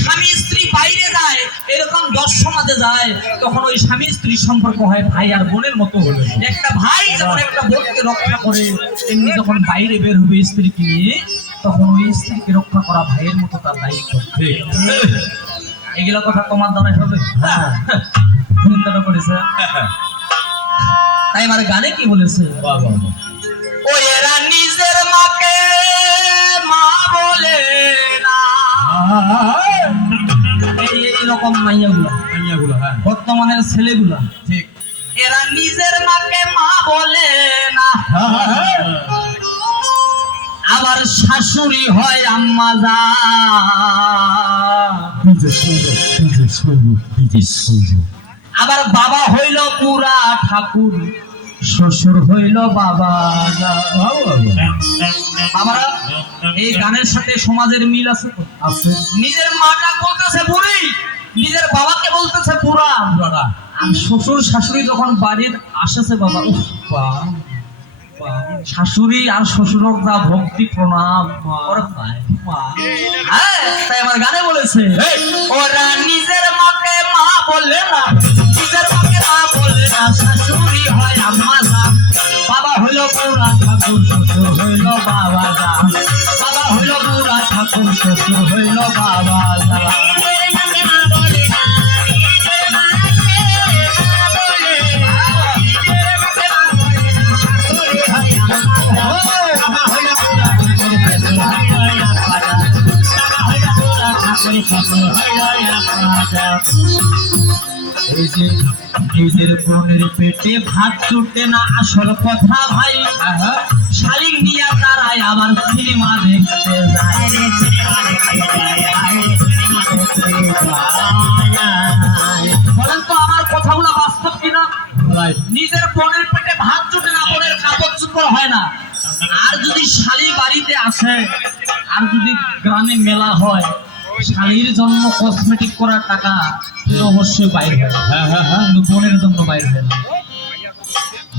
স্বামী স্ত্রী বাইরে যায়, এরকম 10 সমাজে যায়, তখন ওই স্বামী স্ত্রীর সম্পর্ক হয় ভাই আর বোনের মতো। একটা ভাই যখন একটা বোনকে রক্ষা করে, তেমনি যখন বাইরে বের হবে স্ত্রীকে নিয়ে, তখন ওই স্ত্রীকে রক্ষা করা ভাইয়ের মতো তার দায়িত্ব। এগুলো কথা তোমার দ্বারা হবে? চিন্তাটা করেছে। তাই আমার গানে কি বলেছে, ও এরা নিজের মাকে মা বলে না। এইরকম মাইয়াগুলা বর্তমানের ছেলেগুলা, ঠিক, এরা নিজের মাকে মা বলে না, আবার শাশুড়ি হয় আম্মা জান, আবার বাবা হইল পুরা ঠাকুর, শ্বশুর হইল বাবা। বাবারা, এই গানের সাথে সমাজের মিল আছে তো? আছে। নিজের মাটা বলতেছে বুড়ি, নিজের বাবাকে বলতেছে বুড়া। আর শ্বশুর শাশুড়ি যখন বাড়ির আসেছে, বাবা শাশুড়ি আর শ্বশুরক যা ভক্তি প্রণাম, তাই আমার গানে বলেছে, ওরা নিজের মাকে মা বলে না, নিজের মাকে মা বলে না, শাশুড়ি হয় আম্মা জান, বাবা হইল বুড়া ঠাকুর, শ্বশুর হইল বাবা জান, বাবা হইল বুড়া ঠাকুর, শ্বশুর হইল বাবা জান। নিজের বোনের পেটে ভাত জুটে না, আসল কথা ভাই, শালিক নিয়ে তারাই আবার সিনেমা দেখতে যায়। বলেন তো আমার কথাগুলো বাস্তব কিনা? নিজের বোনের পেটে ভাত জুটে না, বোনের কাপড় চোপড় হয় না, আর যদি শালি বাড়িতে আসে, আর যদি গ্রামে মেলা হয়, শালির জন্য কসমেটিক করার টাকা অবশ্যই বাইরে হয়, কিন্তু বোনের জন্য বাইরে হয় না।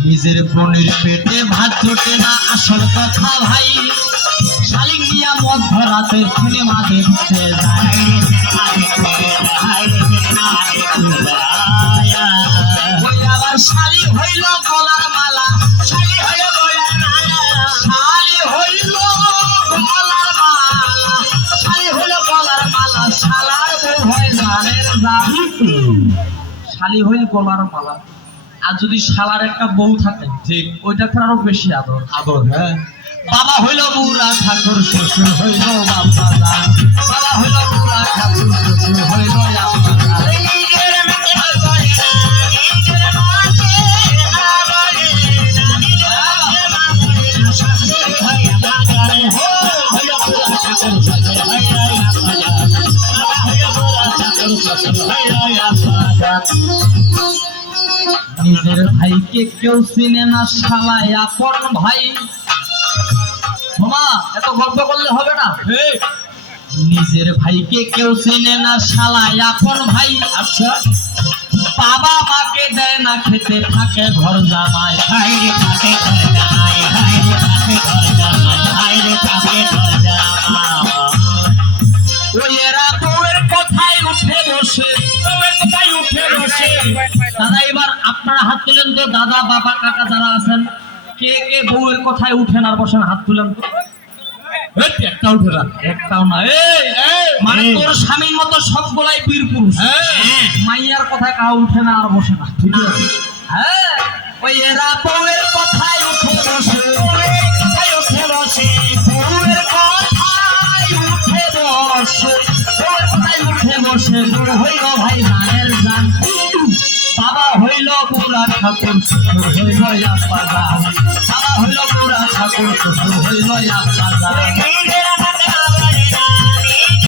নিজের বোনের পেটে ভাত জোটে না, আসল কথা ভাই, শালিক নিয়া মধ্যরাতে সিনেমা দেখতে যায়। আবার শালি হইল গলার মালা, শালি হইল গলার মালা, শালি হইল গলার মালা, শালি হইল গলার মালা, শালার বউ হয় জানের দাবি। শালি হইল গলার মালা, আর যদি শালার একটা বউ থাকে, ঠিক, ওইটা তো আরো বেশি আদর। হ্যাঁ, বাবা হইল বুড়া ঠাকুর, শ্বশুর হইল বাবা জান, বাবা হইল বুড়া ঠাকুর, শ্বশুর হইল আব্বা জান। নিজের ভাইকে কেউ চিনে না, শালায় আপন ভাই। এত গল্প করলে হবে না। নিজের ভাইকে কেউ চিনে না, শালায় আপন ভাই। আচ্ছা, বাবা মাকে দেয় না খেতে, থাকে ঘর জামাই, হায়রে থাকে ঘর জামাই, হায়রে থাকে ঘর জামাই, হায়রে থাকে ঘর জামাই। ওই এরা বউয়ের কথায় উঠে বসে, বউয়ের কথায় উঠে বসে। দাদা, এবার আপনারা হাত তুলেন তো, দাদা বাবা কাকা যারা আছেন, কে কে বউয়ের কথায় উঠেন আর বসেন? হাত তুলেন তো। একটাও উঠে না, একটাও না। মানে তোর স্বামীর মতো সবগুলাই বীর পুরুষ, মাইয়ার কথায় কাউ উঠে না আর বসে না, ঠিক আছে? হ্যাঁ, ওই এরা বউয়ের কথায় উঠে বসে, বউয়ের কথায় উঠে বসে, বউয়ের কথায় উঠে বসে, বউয়ের কথায় উঠে বসে। বউ হইল ভাই জানের জান, বাবা হইল বুড়া ঠাকুর, শ্বশুর হইল আব্বা জান, বাবা হইল বুড়া ঠাকুর, শ্বশুর হইল আব্বা জান।